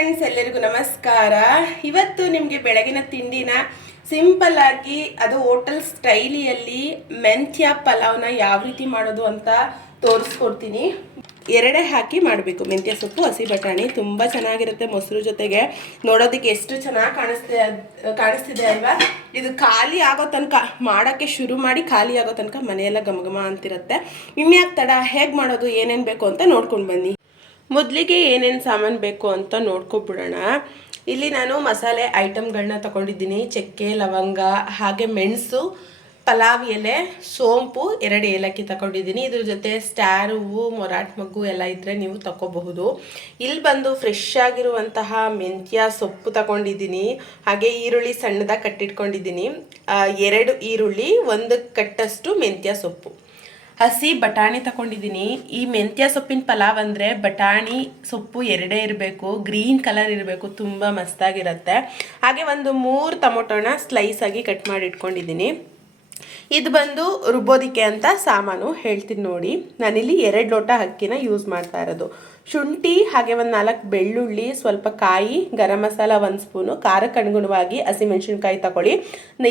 Friends ಎಲ್ಲರಿಗೂ ನಮಸ್ಕಾರ. ಇವತ್ತು ನಿಮಗೆ ಬೆಳಗಿನ ತಿಂಡಿನ ಸಿಂಪಲ್ ಆಗಿ ಅದು ಹೋಟೆಲ್ ಸ್ಟೈಲಿಯಲ್ಲಿ ಮೆಂತ್ಯ ಪಲಾವ್ನ ಯಾವ ರೀತಿ ಮಾಡೋದು ಅಂತ ತೋರಿಸ್ಕೊಡ್ತೀನಿ. ಎರಡೇ ಹಾಕಿ ಮಾಡಬೇಕು. ಮೆಂತ್ಯ ಸೊಪ್ಪು, ಹಸಿ ಬಟಾಣಿ ತುಂಬ ಚೆನ್ನಾಗಿರುತ್ತೆ ಮೊಸರು ಜೊತೆಗೆ. ನೋಡೋದಕ್ಕೆ ಎಷ್ಟು ಚೆನ್ನಾಗಿ ಕಾಣಿಸ್ತಿದೆ ಕಾಣಿಸ್ತಿದೆ ಅಲ್ವಾ? ಇದು ಖಾಲಿ ಆಗೋ ತನಕ, ಮಾಡೋಕ್ಕೆ ಶುರು ಮಾಡಿ ಖಾಲಿ ಆಗೋ ತನಕ ಮನೆಯೆಲ್ಲ ಘಮ ಅಂತಿರುತ್ತೆ. ಇನ್ಯಾಕೆ ತಡ? ಹೇಗೆ ಮಾಡೋದು? ಏನೇನು ಬೇಕು ಅಂತ ನೋಡ್ಕೊಂಡು ಬನ್ನಿ. ಮೊದಲಿಗೆ ಏನೇನು ಸಾಮಾನು ಬೇಕು ಅಂತ ನೋಡ್ಕೊಬಿಡೋಣ. ಇಲ್ಲಿ ನಾನು ಮಸಾಲೆ ಐಟಮ್ಗಳನ್ನ ತಗೊಂಡಿದ್ದೀನಿ. ಚಕ್ಕೆ, ಲವಂಗ, ಹಾಗೆ ಮೆಣಸು, ಪಲಾವ್, ಎಲೆ, ಸೋಂಪು ಎರಡು ಏಲಕ್ಕಿ ತಗೊಂಡಿದ್ದೀನಿ. ಇದ್ರ ಜೊತೆ ಸ್ಟಾರ್, ಹೂವು, ಮೊರಾಟ್ ಮಗ್ಗು ಎಲ್ಲ ಇದ್ದರೆ ನೀವು ತಗೋಬಹುದು ಇಲ್ಲಿ ಬಂದು ಫ್ರೆಶ್ ಆಗಿರುವಂತಹ ಮೆಂತ್ಯ ಸೊಪ್ಪು ತಗೊಂಡಿದ್ದೀನಿ. ಹಾಗೆ ಈರುಳ್ಳಿ ಸಣ್ಣದಾಗಿ ಕಟ್ಟಿಟ್ಕೊಂಡಿದ್ದೀನಿ. ಎರಡು ಈರುಳ್ಳಿ, ಒಂದು ಕಟ್ಟಷ್ಟು ಮೆಂತ್ಯ ಸೊಪ್ಪು. ಹಸಿ ಬಟಾಣಿ ತಗೊಂಡಿದ್ದೀನಿ ಈ ಮೆಂತ್ಯ ಸೊಪ್ಪಿನ ಪಲಾವ್ ಅಂದರೆ ಬಟಾಣಿ ಸೊಪ್ಪು ಎರಡೇ ಇರಬೇಕು, ಗ್ರೀನ್ ಕಲರ್ ಇರಬೇಕು, ತುಂಬ ಮಸ್ತಾಗಿರುತ್ತೆ. ಹಾಗೆ ಒಂದು ಮೂರು ಟೊಮೊಟೊನ ಸ್ಲೈಸ್ ಆಗಿ ಕಟ್ ಮಾಡಿ ಇಟ್ಕೊಂಡಿದ್ದೀನಿ. ಇದು ಬಂದು ರುಬ್ಬೋದಿಕ್ಕೆ ಅಂತ ಸಾಮಾನು ಹೇಳ್ತೀನಿ ನೋಡಿ. ನಾನಿಲ್ಲಿ ಎರಡು ಲೋಟ ಅಕ್ಕಿನ ಯೂಸ್ ಮಾಡ್ತಾ ಇರೋದು. ಶುಂಠಿ, ಹಾಗೆ ಒಂದು ನಾಲ್ಕು ಬೆಳ್ಳುಳ್ಳಿ, ಸ್ವಲ್ಪ ಕಾಯಿ, ಗರಂ ಮಸಾಲ ಒಂದು ಸ್ಪೂನು, ಖಾರಕ್ಕೆ ಅನುಗುಣವಾಗಿ ಹಸಿಮೆಣಸಿನ್ಕಾಯಿ ತಗೊಳ್ಳಿ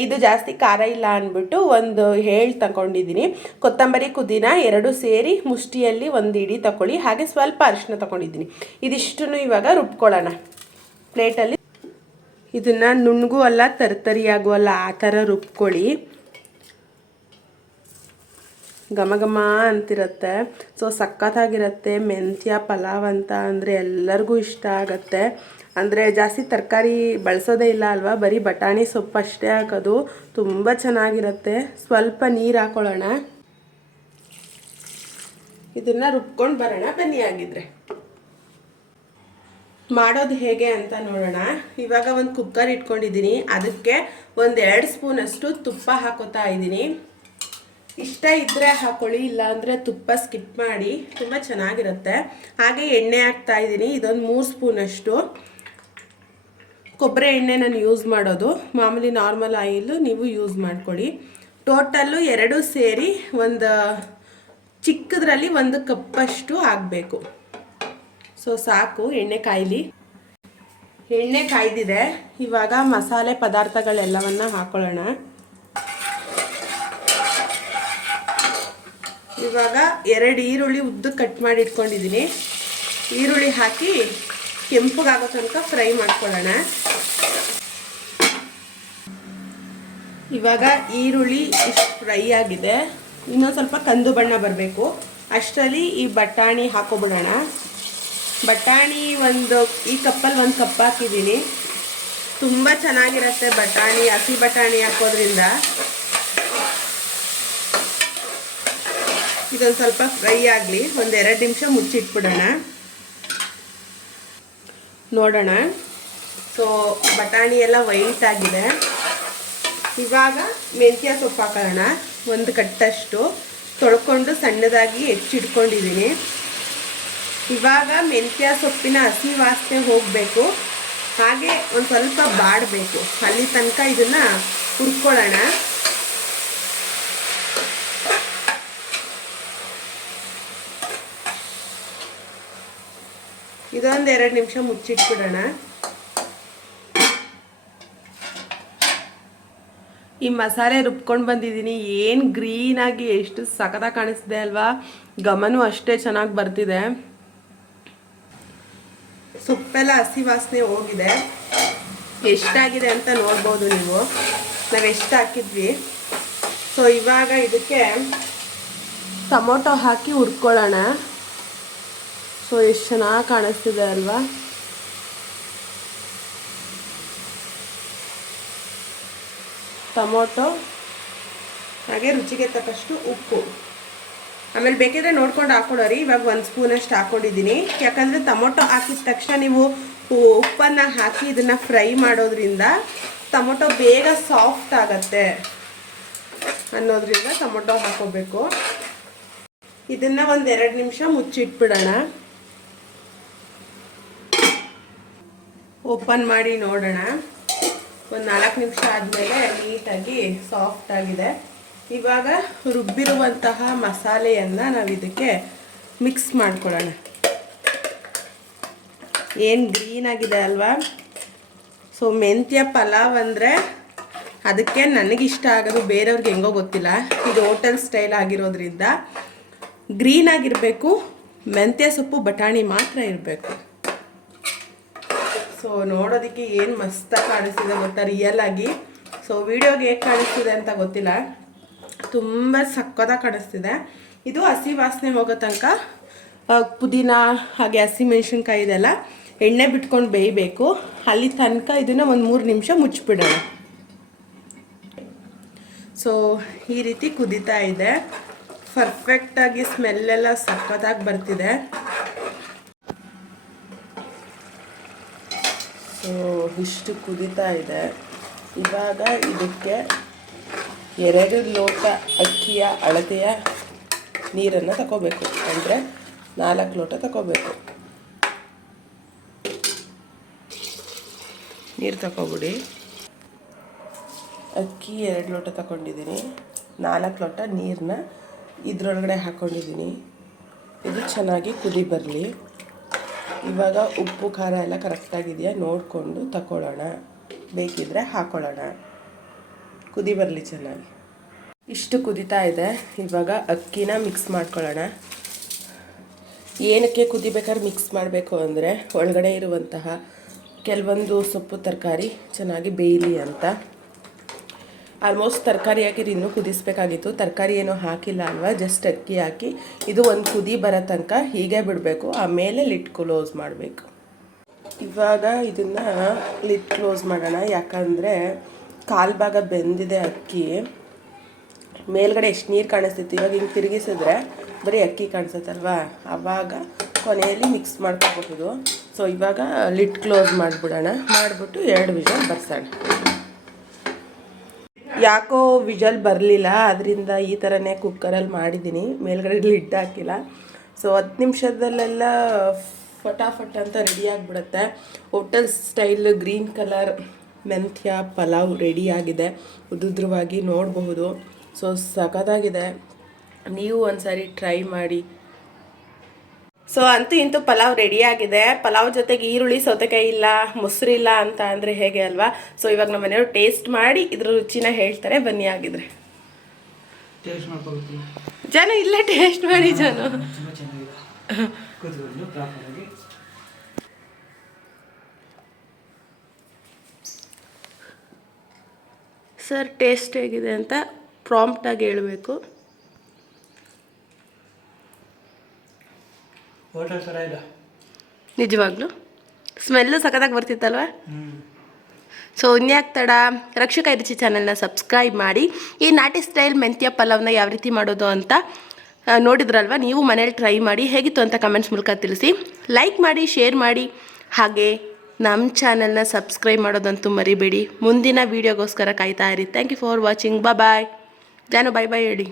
ಇದು ಜಾಸ್ತಿ ಖಾರ ಇಲ್ಲ ಅಂದ್ಬಿಟ್ಟು ಒಂದು ಹೇಳಿ ತಗೊಂಡಿದ್ದೀನಿ ಕೊತ್ತಂಬರಿ, ಪುದೀನ ಎರಡು ಸೇರಿ ಮುಷ್ಟಿಯಲ್ಲಿ ಒಂದು ಇಡಿ ತಗೊಳ್ಳಿ ಹಾಗೆ ಸ್ವಲ್ಪ ಅರಿಶಿನ ತಗೊಂಡಿದ್ದೀನಿ ಇದಿಷ್ಟನ್ನು ಇವಾಗ ರುಬ್ಕೊಳ್ಳೋಣ. ಪ್ಲೇಟಲ್ಲಿ ಇದನ್ನು ನುಣ್ಣಗೂ ಅಲ್ಲ, ತರ್ತರಿಯಾಗೂ ಅಲ್ಲ, ಆ ಥರ ರುಬ್ಕೊಳ್ಳಿ. ಘಮ ಘಮ ಅಂತಿರುತ್ತೆ. ಸೊ ಸಖತ್ತಾಗಿರುತ್ತೆ. ಮೆಂತ್ಯ, ಪಲಾವ್ ಅಂತ ಅಂದರೆ ಎಲ್ಲರಿಗೂ ಇಷ್ಟ ಆಗುತ್ತೆ. ಅಂದರೆ ಜಾಸ್ತಿ ತರಕಾರಿ ಬಳಸೋದೇ ಇಲ್ಲ ಅಲ್ವಾ? ಬರೀ ಬಟಾಣಿ ಸೊಪ್ಪು ಅಷ್ಟೇ ಹಾಕೋದು ತುಂಬ ಚೆನ್ನಾಗಿರುತ್ತೆ. ಸ್ವಲ್ಪ ನೀರು ಹಾಕೊಳ್ಳೋಣ. ಇದನ್ನು ರುಬ್ಕೊಂಡು ಬರೋಣ ಬನ್ನಿ ಆಗಿದ್ರೆ ಮಾಡೋದು ಹೇಗೆ ಅಂತ ನೋಡೋಣ. ಇವಾಗ ಒಂದು ಕುಕ್ಕರ್ ಇಟ್ಕೊಂಡಿದ್ದೀನಿ. ಅದಕ್ಕೆ ಒಂದು ಎರಡು ಸ್ಪೂನಷ್ಟು ತುಪ್ಪ ಹಾಕೋತಾ ಇದ್ದೀನಿ. ಇಷ್ಟ ಇದ್ದರೆ ಹಾಕೊಳ್ಳಿ ಇಲ್ಲ ಅಂದರೆ ತುಪ್ಪ ಸ್ಕಿಪ್ ಮಾಡಿ, ತುಂಬ ಚೆನ್ನಾಗಿರುತ್ತೆ. ಹಾಗೆ ಎಣ್ಣೆ ಹಾಕ್ತಾ ಇದ್ದೀನಿ, ಇದೊಂದು ಮೂರು ಸ್ಪೂನಷ್ಟು ಕೊಬ್ಬರಿ ಎಣ್ಣೆ ನಾನು ಯೂಸ್ ಮಾಡೋದು. ಮಾಮೂಲಿ ನಾರ್ಮಲ್ ಆಯಿಲು ನೀವು ಯೂಸ್ ಮಾಡ್ಕೊಳ್ಳಿ. ಟೋಟಲ್ಲು ಎರಡು ಸೇರಿ ಒಂದು, ಚಿಕ್ಕದ್ರಲ್ಲಿ ಒಂದು ಕಪ್ಪಷ್ಟು ಆಗಬೇಕು ಸೊ ಸಾಕು, ಎಣ್ಣೆ ಕಾಯಿಲಿ. ಎಣ್ಣೆ ಕಾಯ್ದಿದೆ. ಇವಾಗ ಮಸಾಲೆ ಪದಾರ್ಥಗಳೆಲ್ಲವನ್ನು ಹಾಕೊಳ್ಳೋಣ. ಇವಾಗ ಎರಡು ಈರುಳ್ಳಿ ಉದ್ದು ಕಟ್ ಮಾಡಿ ಇಟ್ಕೊಂಡಿದ್ದೀನಿ. ಈರುಳ್ಳಿ ಹಾಕಿ ಕೆಂಪಗಾಗೋ ತನಕ ಫ್ರೈ ಮಾಡ್ಕೊಳ್ಳೋಣ. ಇವಾಗ ಈರುಳ್ಳಿ ಇಷ್ಟು ಫ್ರೈ ಆಗಿದೆ. ಇನ್ನೊಂದು ಸ್ವಲ್ಪ ಕಂದು ಬಣ್ಣ ಬರಬೇಕು. ಅಷ್ಟರಲ್ಲಿ ಈ ಬಟಾಣಿ ಹಾಕೋಬಿಡೋಣ. ಬಟಾಣಿ ಒಂದು, ಈ ಕಪ್ಪಲ್ಲಿ ಒಂದು ಕಪ್ ಹಾಕಿದ್ದೀನಿ. ತುಂಬ ಚೆನ್ನಾಗಿರುತ್ತೆ ಬಟಾಣಿ, ಹಸಿ ಬಟಾಣಿ ಹಾಕೋದ್ರಿಂದ. ಇದೊಂದು ಸ್ವಲ್ಪ ಫ್ರೈ ಆಗಲಿ, ಒಂದು ಎರಡು ನಿಮಿಷ ಮುಚ್ಚಿಟ್ಬಿಡೋಣ. ನೋಡೋಣ. ಸೊ ಬಟಾಣಿ ಎಲ್ಲ ವೈಟ್ ಆಗಿದೆ. ಇವಾಗ ಮೆಂತ್ಯ ಸೊಪ್ಪು ಹಾಕೋಣ. ಒಂದು ಕಟ್ಟಷ್ಟು. ತೊಳ್ಕೊಂಡು ಸಣ್ಣದಾಗಿ ಹೆಚ್ಚಿಟ್ಕೊಂಡಿದ್ದೀನಿ. ಇವಾಗ ಮೆಂತ್ಯ ಸೊಪ್ಪಿನ ಹಸಿ ವಾಸನೆ ಹೋಗಬೇಕು. ಹಾಗೆ ಒಂದು ಸ್ವಲ್ಪ ಬಾಡಬೇಕು. ಅಲ್ಲಿ ತನಕ ಇದನ್ನು ಹುರ್ಕೊಳ್ಳೋಣ. ಇದೊಂದು ಎರಡು ನಿಮಿಷ ಮುಚ್ಚಿಟ್ಬಿಡೋಣ. ಈ ಮಸಾಲೆ ರುಬ್ಕೊಂಡು ಬಂದಿದ್ದೀನಿ. ಏನು ಗ್ರೀನಾಗಿ ಎಷ್ಟು ಸಖತ್ತಾಗಿ ಕಾಣಿಸ್ತಿದೆ ಅಲ್ವಾ? ಗಮನೂ ಅಷ್ಟೇ ಚೆನ್ನಾಗಿ ಬರ್ತಿದೆ. ಸೊಪ್ಪೆಲ್ಲ ಹಸಿ ವಾಸನೆ ಹೋಗಿದೆ. ಎಷ್ಟಾಗಿದೆ ಅಂತ ನೋಡ್ಬೋದು ನೀವು. ನಾವು ಎಷ್ಟು ಹಾಕಿದ್ವಿ. ಸೊ ಇವಾಗ ಇದಕ್ಕೆ ಟೊಮೊಟೊ ಹಾಕಿ ಹುರ್ಕೊಳ್ಳೋಣ. ಸೊ ಎಷ್ಟು ಚೆನ್ನಾಗಿ ಕಾಣಿಸ್ತಿದೆ ಅಲ್ವಾ? ಟೊಮೊಟೊ, ಹಾಗೆ ರುಚಿಗೆ ತಕ್ಕಷ್ಟು ಉಪ್ಪು. ಆಮೇಲೆ ಬೇಕಿದ್ರೆ ನೋಡ್ಕೊಂಡು ಹಾಕೊಡೋರಿ ಇವಾಗ ಒಂದು ಸ್ಪೂನಷ್ಟು ಹಾಕೊಂಡಿದ್ದೀನಿ ಯಾಕಂದರೆ ಟೊಮೊಟೊ ಹಾಕಿದ ತಕ್ಷಣ ನೀವು ಉಪ್ಪನ್ನು ಹಾಕಿ ಇದನ್ನು ಫ್ರೈ ಮಾಡೋದ್ರಿಂದ ಟೊಮೊಟೊ ಬೇಗ ಸಾಫ್ಟ್ ಆಗತ್ತೆ ಅನ್ನೋದ್ರಿಂದ ಟೊಮೊಟೊ ಹಾಕೋಬೇಕು. ಇದನ್ನು ಒಂದು ಎರಡು ನಿಮಿಷ ಮುಚ್ಚಿಟ್ಬಿಡೋಣ. ಓಪನ್ ಮಾಡಿ ನೋಡೋಣ. ಒಂದು ನಾಲ್ಕು ನಿಮಿಷ ಆದಮೇಲೆ ನೀಟಾಗಿ ಸಾಫ್ಟ್ ಆಗಿದೆ. ಇವಾಗ ರುಬ್ಬಿರುವಂತಹ ಮಸಾಲೆಯನ್ನು ನಾವು ಇದಕ್ಕೆ ಮಿಕ್ಸ್ ಮಾಡ್ಕೊಳ್ಳೋಣ. ಏನು ಗ್ರೀನ್ ಆಗಿದೆ ಅಲ್ವಾ? ಸೊ ಮೆಂತ್ಯ ಪಲಾವ್ ಅಂದರೆ ಅದಕ್ಕೆ ನನಗಿಷ್ಟ ಆಗೋದು ಬೇರೆಯವ್ರಿಗೆ ಹೆಂಗೋ ಗೊತ್ತಿಲ್ಲ. ಇದು ಹೋಟೆಲ್ ಸ್ಟೈಲ್ ಆಗಿರೋದ್ರಿಂದ. ಗ್ರೀನ್ ಆಗಿರಬೇಕು, ಮೆಂತ್ಯ ಸೊಪ್ಪು, ಬಟಾಣಿ ಮಾತ್ರ ಇರಬೇಕು. ಸೊ ನೋಡೋದಕ್ಕೆ ಏನು ಮಸ್ತಾಗಿ ಕಾಣಿಸ್ತಿದೆ ಗೊತ್ತಾ? ರಿಯಲ್ ಆಗಿ. ಸೊ ವಿಡಿಯೋಗೆ ಹೇಗೆ ಕಾಣಿಸ್ತಿದೆ ಅಂತ ಗೊತ್ತಿಲ್ಲ. ತುಂಬ ಸಕ್ಕತ್ತಾಗಿ ಕಾಣಿಸ್ತಿದೆ. ಇದು ಹಸಿ ವಾಸನೆ ಹೋಗೋ ತನಕ ಪುದೀನ ಹಾಗೆ ಹಸಿ ಮೆಣಸಿನ್ಕಾಯಿ ಇದೆಲ್ಲ ಎಣ್ಣೆ ಬಿಟ್ಕೊಂಡು ಬೇಯಬೇಕು. ಅಲ್ಲಿ ತನಕ ಇದನ್ನು ಒಂದು ಮೂರು ನಿಮಿಷ ಮುಚ್ಚಿಬಿಡೋಣ ಸೊ ಈ ರೀತಿ ಕುದೀತಾ ಇದೆ. ಪರ್ಫೆಕ್ಟಾಗಿ ಸ್ಮೆಲ್ಲೆಲ್ಲ ಸಕ್ಕತ್ತಾಗಿ ಬರ್ತಿದೆ. ಸೊ, ಇಷ್ಟು ಕುದೀತಾ ಇದೆ. ಇವಾಗ ಇದಕ್ಕೆ ಎರಡು ಲೋಟ ಅಕ್ಕಿಯ ಅಳತೆಯ ನೀರನ್ನು ತಗೋಬೇಕು ಅಂದರೆ ನಾಲ್ಕು ಲೋಟ ತಗೋಬೇಕು ನೀರು ತಗೋಬಿಡಿ ಅಕ್ಕಿ ಎರಡು ಲೋಟ ತಗೊಂಡಿದ್ದೀನಿ ನಾಲ್ಕು ಲೋಟ ನೀರನ್ನ ಇದರೊಳಗಡೆ ಹಾಕ್ಕೊಂಡಿದ್ದೀನಿ ಇದು ಚೆನ್ನಾಗಿ ಕುದಿ ಬರಲಿ. ಇವಾಗ ಉಪ್ಪು, ಖಾರ ಎಲ್ಲ ಕರೆಕ್ಟಾಗಿದೆಯಾ ನೋಡಿಕೊಂಡು ತಗೊಳ್ಳೋಣ ಬೇಕಿದ್ರೆ ಹಾಕೊಳ್ಳೋಣ. ಕುದಿ ಬರಲಿ ಚೆನ್ನಾಗಿ. ಇಷ್ಟು ಕುದಿತಾ ಇದೆ. ಇವಾಗ ಅಕ್ಕಿನ ಮಿಕ್ಸ್ ಮಾಡ್ಕೊಳ್ಳೋಣ. ಏನಕ್ಕೆ ಕುದಿಬೇಕಾದ್ರೆ ಮಿಕ್ಸ್ ಮಾಡಬೇಕು ಅಂದರೆ ಒಳಗಡೆ ಇರುವಂತಹ ಕೆಲವೊಂದು ಸೊಪ್ಪು ತರಕಾರಿ ಚೆನ್ನಾಗಿ ಬೇಯಲಿ ಅಂತ. ಆಲ್ಮೋಸ್ಟ್ ತರಕಾರಿ ಹಾಕಿದ್ರೆ ಇನ್ನೂ ಕುದಿಸ್ಬೇಕಾಗಿತ್ತು. ತರಕಾರಿ ಏನೂ ಹಾಕಿಲ್ಲ ಅಲ್ವಾ? ಜಸ್ಟ್ ಅಕ್ಕಿ ಹಾಕಿ. ಇದು ಒಂದು ಕುದಿ ಬರೋ ತನಕ ಹೀಗೆ ಬಿಡಬೇಕು. ಆಮೇಲೆ ಲಿಟ್ ಕ್ಲೋಸ್ ಮಾಡಬೇಕು. ಇವಾಗ ಇದನ್ನು ಲಿಟ್ ಕ್ಲೋಸ್ ಮಾಡೋಣ. ಯಾಕಂದರೆ ಕಾಲು ಭಾಗ ಬೆಂದಿದೆ ಅಕ್ಕಿ. ಮೇಲ್ಗಡೆ ಎಷ್ಟು ನೀರು ಕಾಣಿಸ್ತಿತ್ತು? ಇವಾಗ ಹಿಂಗೆ ತಿರುಗಿಸಿದ್ರೆ ಬರೀ ಅಕ್ಕಿ ಕಾಣಿಸುತ್ತಲ್ವಾ? ಆವಾಗ ಕೊನೆಯಲ್ಲಿ ಮಿಕ್ಸ್ ಮಾಡ್ಕೋಬಹುದು. ಸೊ ಇವಾಗ ಲಿಟ್ ಕ್ಲೋಸ್ ಮಾಡಿಬಿಡೋಣ. ಮಾಡಿಬಿಟ್ಟು ಎರಡು ವಿಷಯ ಬರ್ಸೋಣ. ಯಾಕೋ ವಿಜಲ್ ಬರಲಿಲ್ಲ ಅದರಿಂದ ಈ ಥರನೇ ಕುಕ್ಕರಲ್ಲಿ ಮಾಡಿದ್ದೀನಿ ಮೇಲ್ಗಡೆ ಲಿಡ್ ಹಾಕಿಲ್ಲ. ಸೊ ಹತ್ತು ನಿಮಿಷದಲ್ಲೆಲ್ಲ ಫಟಾಫಟ್ ಅಂತ ರೆಡಿ ಆಗಿಬಿಡುತ್ತೆ. ಹೋಟೆಲ್ ಸ್ಟೈಲ್ ಗ್ರೀನ್ ಕಲರ್ ಮೆಂತ್ಯ ಪಲಾವ್ ರೆಡಿ ಆಗಿದೆ. ಉದುದ್ರವಾಗಿ ನೋಡಬಹುದು. ಸೊ ಸಖತ್ತಾಗಿದೆ. ನೀವು ಒಂದು ಸಾರಿ ಟ್ರೈ ಮಾಡಿ ಸೊ ಅಂತೂ ಇಂತೂ ಪಲಾವ್ ರೆಡಿ ಆಗಿದೆ. ಪಲಾವ್ ಜೊತೆಗೆ ಈರುಳ್ಳಿ ಸೌತೆಕಾಯಿ ಇಲ್ಲ ಮೊಸರು ಇಲ್ಲ ಅಂತ ಅಂದರೆ ಹೇಗೆ ಅಲ್ವಾ? ಸೊ ಇವಾಗ ನಮ್ಮ ಮನೆಯವರು ಟೇಸ್ಟ್ ಮಾಡಿ ಇದ್ರ ರುಚಿನ ಹೇಳ್ತಾರೆ. ಬನ್ನಿ ಆಗಿದ್ರೆ ಜನ ಇಲ್ಲೇ ಟೇಸ್ಟ್ ಮಾಡಿ ಜನ. ಸರ್ ಟೇಸ್ಟ್ ಹೇಗಿದೆ ಅಂತ ಪ್ರಾಂಪ್ಟಾಗಿ ಹೇಳಬೇಕು. ಹೋಟೆಲ್ ಥರ ನಿಜವಾಗ್ಲೂ? ಸ್ಮೆಲ್ಲು ಸಖತ್ತಾಗಿ ಬರ್ತಿತ್ತಲ್ವ? ಸೊ ಇನ್ಯಾಕೆ ತಡ? ರಕ್ಷಕ ರುಚಿ ಚಾನಲ್ನ ಸಬ್ಸ್ಕ್ರೈಬ್ ಮಾಡಿ. ಈ ನಾಟಿ ಸ್ಟೈಲ್ ಮೆಂತ್ಯ ಪಲಾವ್ನ ಯಾವ ರೀತಿ ಮಾಡೋದು ಅಂತ ನೋಡಿದ್ರಲ್ವ? ನೀವು ಮನೇಲಿ ಟ್ರೈ ಮಾಡಿ, ಹೇಗಿತ್ತು ಅಂತ ಕಮೆಂಟ್ಸ್ ಮೂಲಕ ತಿಳಿಸಿ. ಲೈಕ್ ಮಾಡಿ ಶೇರ್ ಮಾಡಿ. ಹಾಗೆ ನಮ್ಮ ಚಾನೆಲ್ನ ಸಬ್ಸ್ಕ್ರೈಬ್ ಮಾಡೋದಂತೂ ಮರಿಬೇಡಿ. ಮುಂದಿನ ವೀಡಿಯೋಗೋಸ್ಕರ ಕಾಯ್ತಾ ಇರಿ. Thank you for watching bye Janu bye ಬಾಯ್ ಹೇಳಿ.